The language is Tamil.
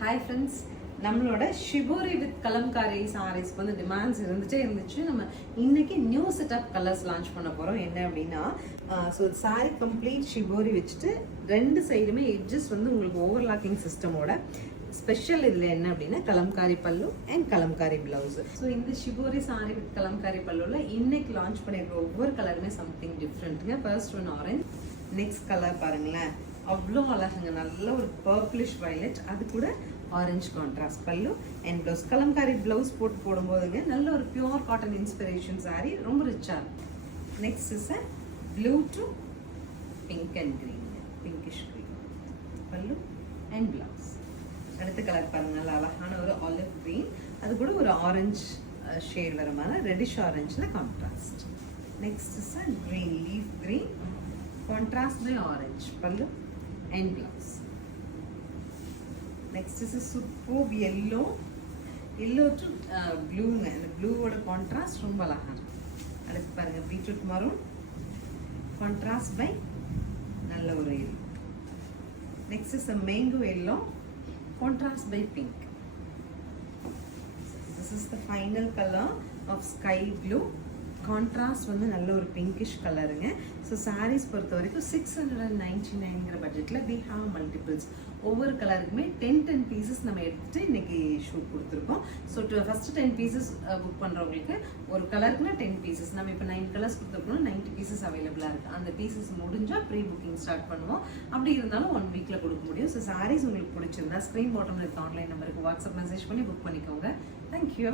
ஹாய் ஃப்ரெண்ட்ஸ், நம்மளோட ஷிபோரி வித் கலம்காரி சாரீஸ்க்கு வந்து டிமாண்ட்ஸ் இருந்துச்சு. நம்ம இன்னைக்கு new set of colours launch பண்ண போகிறோம். என்ன அப்படின்னா, ஸோ சாரி கம்ப்ளீட் ஷிபோரி வச்சுட்டு ரெண்டு சைடுமே எட்ஜஸ் வந்து உங்களுக்கு ஓவர்லாக்கிங் சிஸ்டமோட ஸ்பெஷல் இதில் என்ன அப்படின்னா kalamkari pallu and kalamkari blouse. So இந்த ஷிபோரி சாரி வித் கலம்காரி பல்லுவில் இன்னைக்கு லான்ச் பண்ணியிருக்க ஒவ்வொரு கலருமே சம்திங் டிஃப்ரெண்ட்டுங்க. First one orange, next colour பாருங்களேன், அவ்வளோ அழகுங்க. நல்ல ஒரு பர்பிளிஷ் வயலட், அது கூட orange contrast pallu and blouse. Kalamkari blouse போடும்போதுங்க நல்ல ஒரு பியூர் காட்டன் இன்ஸ்பிரேஷன் சாரி, ரொம்ப ரிச்சாக இருக்கும். Next is a blue to pink and green, pinkish green pallu and blouse. அடுத்த கலர் பாருங்க, நல்ல அழகான ஒரு ஆலிவ் க்ரீன், அது கூட ஒரு ஆரஞ்சு ஷேட் வர மாதிரி ரெடிஷ் ஆரஞ்சில் contrast. Next is a green, leaf green contrast by orange pallu and blouse. Next is a superb yellow to blue nga, and blue oda contrast romba alaga. Adutha parunga beetroot maroon contrast by nalla oru yellow. Next is a mango yellow contrast by pink. This is the final color of sky blue. Contrast வந்து நல்ல ஒரு பிங்கிஷ் கலருங்க. ஸோ சாரீஸ் பொறுத்த வரைக்கும் 699ங்கிற பட்ஜெட்டில் வி ஹாவ் மல்டிபிள்ஸ். ஒவ்வொரு கலருக்குமே 10 பீசஸ் நம்ம எடுத்துகிட்டு இன்னைக்கு ஷூட் கொடுத்துருக்கோம். ஸோ ஃபஸ்ட்டு 10 பீசஸ் புக் பண்ணுறவங்களுக்கு ஒரு கலருக்குன்னா 10 பீசஸ். நம்ம இப்போ 9 கலர்ஸ் கொடுத்துருக்கோம், 90 பீசஸ் அவைலபிளாக இருக்குது. அந்த பீசஸ் முடிஞ்சால் ப்ரீ புக்கிங் ஸ்டார்ட் பண்ணுவோம். அப்படி இருந்தாலும் 1 வீக்கில் கொடுக்க முடியும். ஸோ சாரீஸ் உங்களுக்கு பிடிச்சிருந்தா ஸ்க்ரீன் பாட்டமில் இருக்க ஆன்லைன் நம்பருக்கு வாட்ஸ்அப் மெசேஜ் பண்ணி புக் பண்ணிக்கோங்க. தேங்க்யூ.